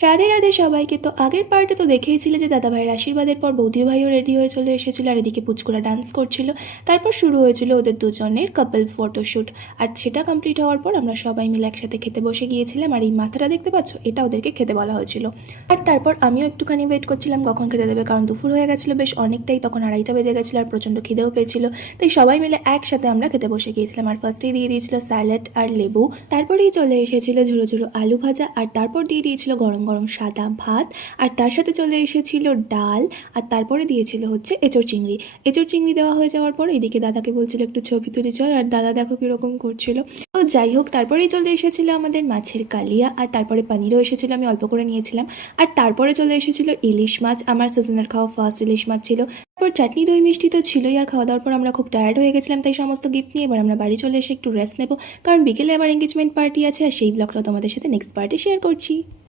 রাধে রাধে সবাইকে। তো আগের পার্টে তো দেখেইছিলে যে দাদাভাইয়ের আশীর্বাদের পর বৌদি ভাইও রেডি হয়ে চলে এসেছিল আর এদিকে পুচকুরা ডান্স করছিল। তারপর শুরু হয়েছিল ওদের দুজনের কাপল ফটোশ্যুট। আর সেটা কমপ্লিট হওয়ার পর আমরা সবাই মিলে একসাথে খেতে বসে গিয়েছিলাম। আর এই মাথাটা দেখতে পাচ্ছ, এটা ওদেরকে খেতে বলা হয়েছিল। আর তারপর আমিও একটুখানি ওয়েট করছিলাম কখন খেতে দেবে, কারণ দুপুর হয়ে গেছিলো বেশ অনেকটাই, তখন 2:30 বেজে গেছিলো আর প্রচণ্ড খিদেও পেয়েছিল। তাই সবাই মিলে একসাথে আমরা খেতে বসে গিয়েছিলাম। আর ফার্স্টেই দিয়ে দিয়েছিল স্যালাড আর লেবু, তারপরেই চলে এসেছিল ঝুড়ো ঝুড়ো আলু ভাজা, আর তারপর দিয়ে দিয়েছিল গরম গরম সাদা ভাত, আর তার সাথে চলে এসেছিল ডাল, আর তারপরে দিয়েছিল হচ্ছে এঁচড় চিংড়ি। এঁচড় চিংড়ি দেওয়া হয়ে যাওয়ার পর এদিকে দাদাকে বলছিল একটু ছবি তুলি চল, আর দাদা দেখো কীরকম করছিল। তো যাই হোক, তারপরেই চলে এসেছিল আমাদের মাছের কালিয়া, আর তারপরে পানিরও এসেছিলো, আমি অল্প করে নিয়েছিলাম। আর তারপরে চলে এসেছিল ইলিশ মাছ, আমার সিজনের খাওয়া ফার্স্ট ইলিশ মাছ ছিল। তারপর চাটনি দই মিষ্টি তো ছিলই, আর খাওয়া দাওয়ার পর আমরা খুব টায়ার্ড হয়ে গেছিলাম, তাই সমস্ত গিফট নিয়ে এবার আমরা বাড়ি চলে এসে একটু রেস্ট নেবো, কারণ বিকেলে আবার এঙ্গেজমেন্ট পার্টি আছে, আর সেই ব্লগটাও তোমাদের সাথে নেক্সট পার্টে শেয়ার করছি।